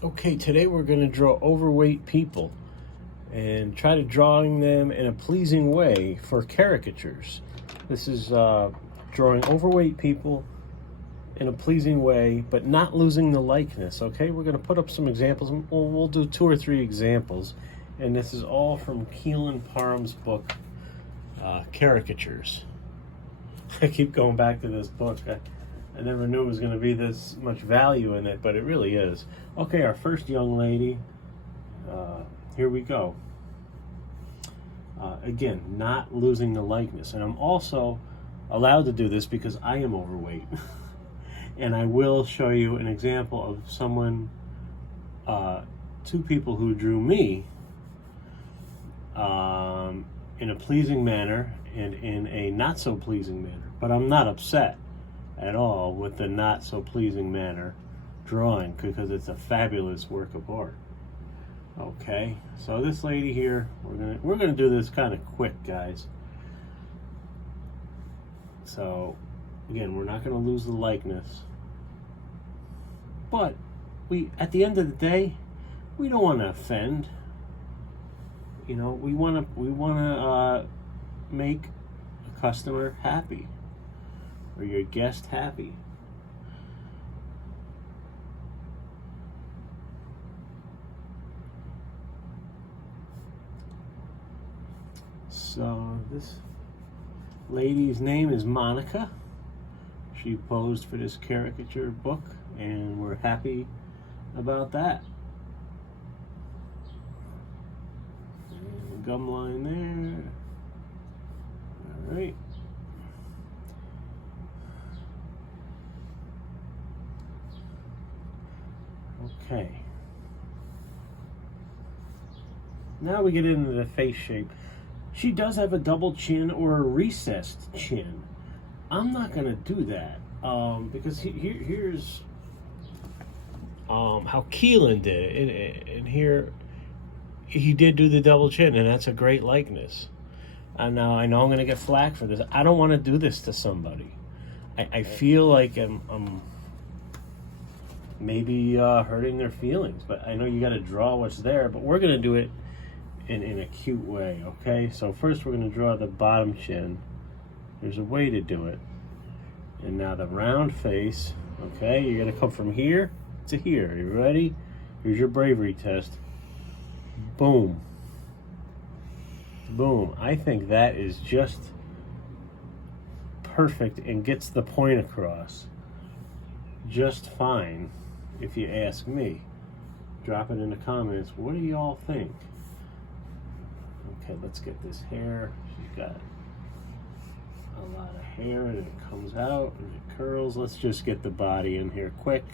Okay, today we're going to draw overweight people and try to drawing them in a pleasing way for caricatures. This is drawing overweight people in a pleasing way, but not losing the likeness, okay? We're going to put up some examples. We'll do 2 or 3 examples, and this is all from Keelan Parham's book, Caricatures. I keep going back to this book. I never knew it was going to be this much value in it, but it really is. Okay, our first young lady. Here we go. Again, not losing the likeness. And I'm also allowed to do this because I am overweight. And I will show you an example of someone, 2 people who drew me in a pleasing manner and in a not so pleasing manner. But I'm not upset at all with the not so pleasing manner drawing because it's a fabulous work of art. Okay, so this lady here, we're gonna do this kind of quick, guys. So again, we're not gonna lose the likeness, but at the end of the day, we don't want to offend. You know, we want to make a customer happy or your guest happy. So this lady's name is Monica. She posed for this caricature book, and we're happy about that. And gum line there. All right. Okay. Now we get into the face shape. She does have a double chin or a recessed chin. I'm not going to do that because here's how Keelan did it. And here he did do the double chin, and that's a great likeness. And now I know I'm going to get flack for this. I don't want to do this to somebody. I feel like I'm maybe hurting their feelings, but I know you got to draw what's there, but we're going to do it in a cute way, okay? So first we're going to draw the bottom chin. There's a way to do it. And now the round face, okay? You're going to come from here to here. You ready? Here's your bravery test. Boom. Boom. I think that is just perfect and gets the point across just fine, if you ask me. Drop it in the comments. What do y'all think? Okay, let's get this hair. She's got a lot of hair and it comes out and it curls. Let's just get the body in here quick.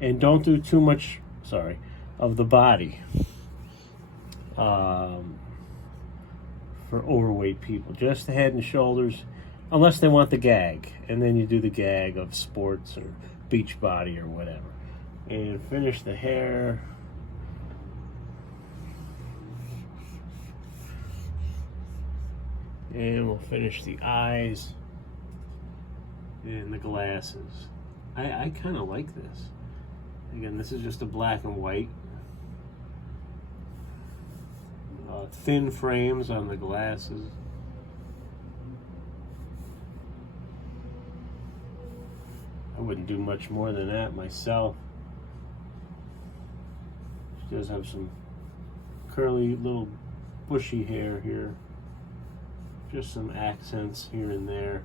And don't do too much, of the body for overweight people. Just the head and shoulders, unless they want the gag. And then you do the gag of sports or beach body or whatever. And finish the hair. And we'll finish the eyes and the glasses. I kind of like this. Again, this is just a black and white. Thin frames on the glasses. I wouldn't do much more than that myself. She does have some curly little bushy hair here. Just some accents here and there.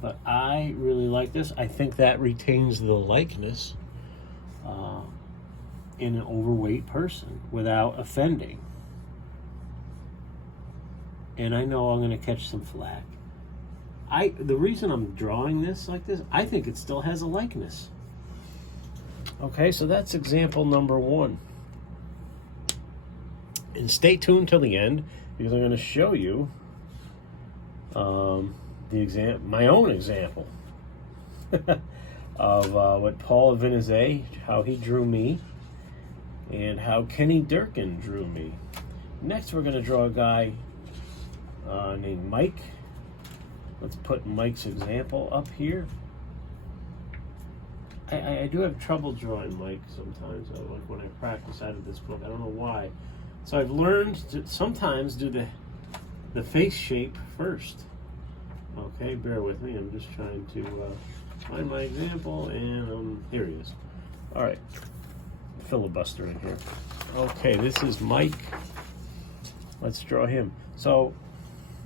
But I really like this. I think that retains the likeness in an overweight person without offending. And I know I'm going to catch some flack. The reason I'm drawing this like this, I think it still has a likeness. Okay, so that's example number 1. And stay tuned till the end because I'm going to show you my own example of what Paul Vinizet, how he drew me, and how Kenny Durkin drew me. Next, we're going to draw a guy named Mike Let's put Mike's example up here. I do have trouble drawing Mike sometimes, like when I practice out of this book. I don't know why. So I've learned to sometimes do the face shape first. Okay, bear with me. I'm just trying to find my example, and here he is. All right, filibustering here. Okay, this is Mike. Let's draw him. So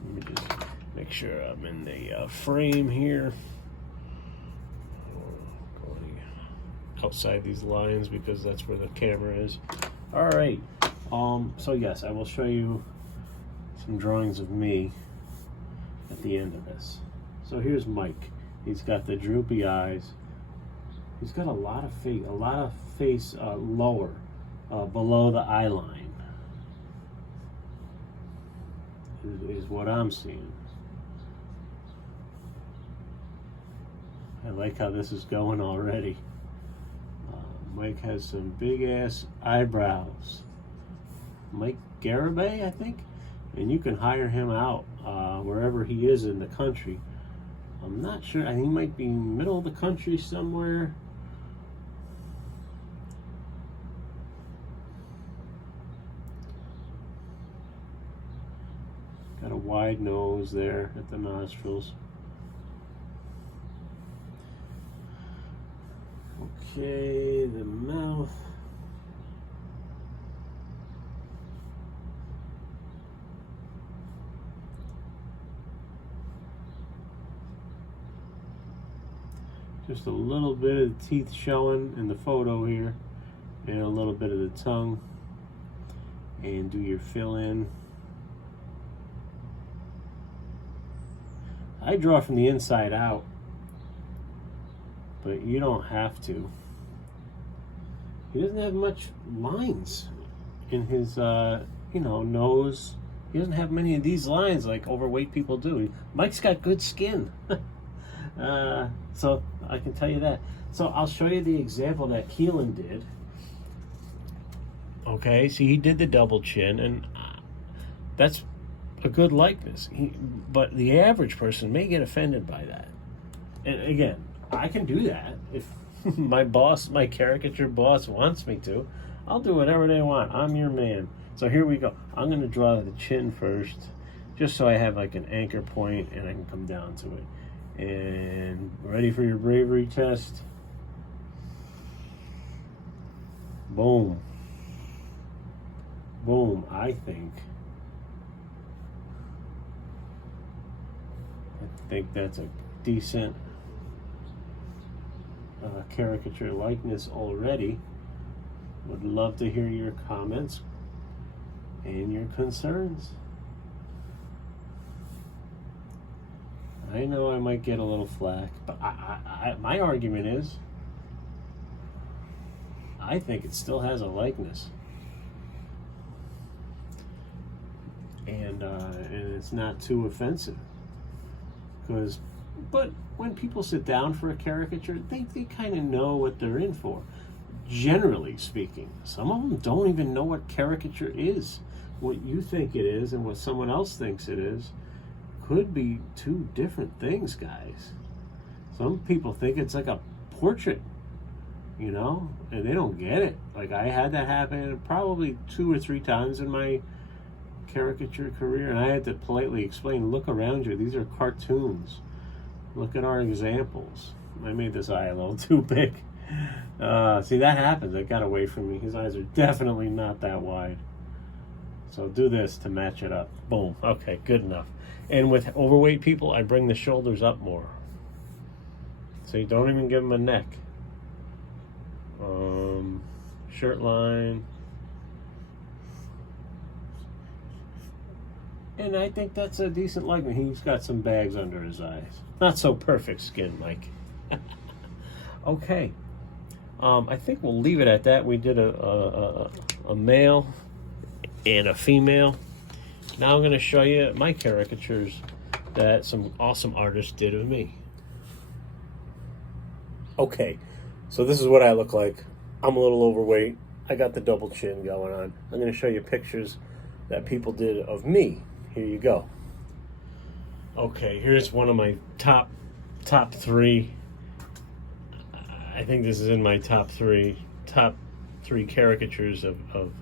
let me just make sure I'm in the frame here. Going outside these lines because that's where the camera is. All right. So yes, I will show you some drawings of me at the end of this. So here's Mike. He's got the droopy eyes. He's got a lot of face lower, below the eye line. Is what I'm seeing. I like how this is going already. Mike has some big ass eyebrows. Mike Garibay, I think, and you can hire him out wherever he is in the country. I'm not sure. I think he might be in the middle of the country somewhere. Got a wide nose there at the nostrils. Okay, the mouth. Just a little bit of the teeth showing in the photo here, and a little bit of the tongue. And do your fill in. I draw from the inside out, but you don't have to. He doesn't have much lines in his, nose. He doesn't have many of these lines like overweight people do. Mike's got good skin. So I can tell you that. So I'll show you the example that Keelan did. Okay, see, he did the double chin, and that's a good likeness. But the average person may get offended by that. And again, I can do that if my boss, my caricature boss, wants me to. I'll do whatever they want. I'm your man. So here we go. I'm going to draw the chin first, just so I have like an anchor point and I can come down to it. And ready for your bravery test? Boom. Boom, I think that's a decent caricature likeness already. Would love to hear your comments and your concerns. I know I might get a little flack, but my argument is I think it still has a likeness. And it's not too offensive. But when people sit down for a caricature, they kind of know what they're in for. Generally speaking, some of them don't even know what caricature is. What you think it is and what someone else thinks it is could be two different things, guys. Some people think it's like a portrait, and they don't get it. Like, I had that happen probably 2 or 3 times in my caricature career, and I had to politely explain, look around you, these are cartoons. Look at our examples. I made this eye a little too big. See, that happens. It got away from me. His eyes are definitely not that wide. So do this to match it up. Boom. Okay, good enough. And with overweight people, I bring the shoulders up more. So you don't even give them a neck. Shirt line. And I think that's a decent likeness. He's got some bags under his eyes. Not so perfect skin, Mike. Okay. I think we'll leave it at that. We did a male and a female. Now I'm going to show you my caricatures that some awesome artists did of me. Okay, so this is what I look like. I'm a little overweight. I got the double chin going on. I'm going to show you pictures that people did of me. Here you go. Okay, here's one of my top three. I think this is in my top three caricatures of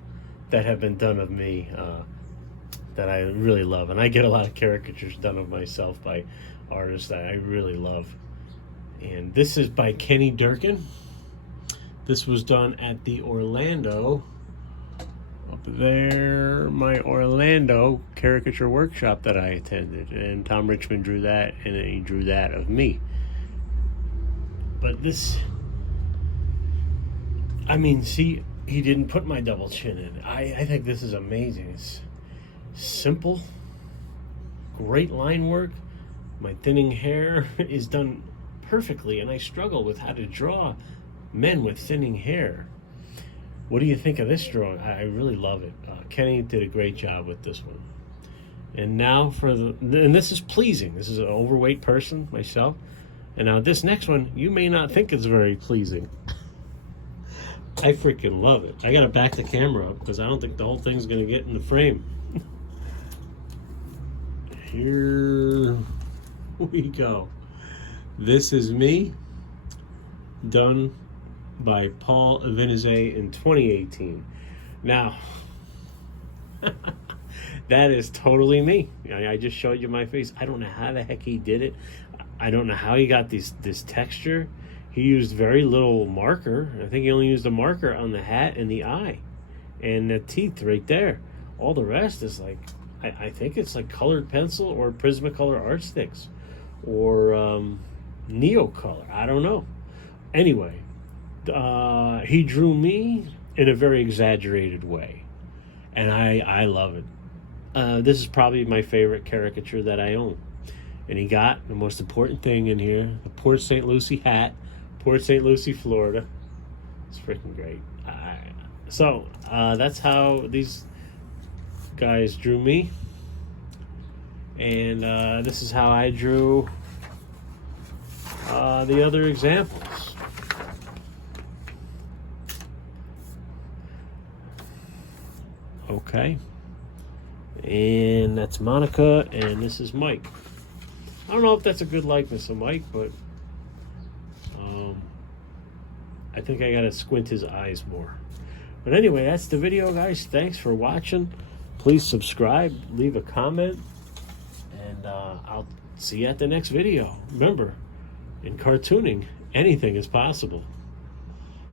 that have been done of me, that I really love. And I get a lot of caricatures done of myself by artists that I really love. And this is by Kenny Durkin. This was done at the Orlando, up there, my Orlando caricature workshop that I attended. And Tom Richmond drew that, and he drew that of me. But this, I mean, see, he didn't put my double chin in. I think this is amazing. It's simple, great line work. My thinning hair is done perfectly, and I struggle with how to draw men with thinning hair. What do you think of this drawing? I really love it. Kenny did a great job with this one. And now and this is pleasing. This is an overweight person, myself. And now this next one, you may not think it's very pleasing. I freaking love it. I gotta back the camera up because I don't think the whole thing's gonna get in the frame. Here we go. This is me, done by Paul Avenizet in 2018. Now, that is totally me. I just showed you my face. I don't know how the heck he did it. I don't know how he got this texture. He used very little marker. I think he only used a marker on the hat and the eye and the teeth right there. All the rest is like, I think it's like colored pencil or Prismacolor art sticks or Neocolor. I don't know. Anyway, he drew me in a very exaggerated way, and I love it. This is probably my favorite caricature that I own. And he got the most important thing in here, the Port St. Lucie hat, Port St. Lucie, Florida. It's freaking great. So that's how these guys drew me. And this is how I drew the other examples. Okay. And that's Monica, and this is Mike. I don't know if that's a good likeness of Mike, but I think I gotta squint his eyes more. But anyway, that's the video, guys. Thanks for watching. Please subscribe, leave a comment, and I'll see you at the next video. Remember, in cartooning, anything is possible.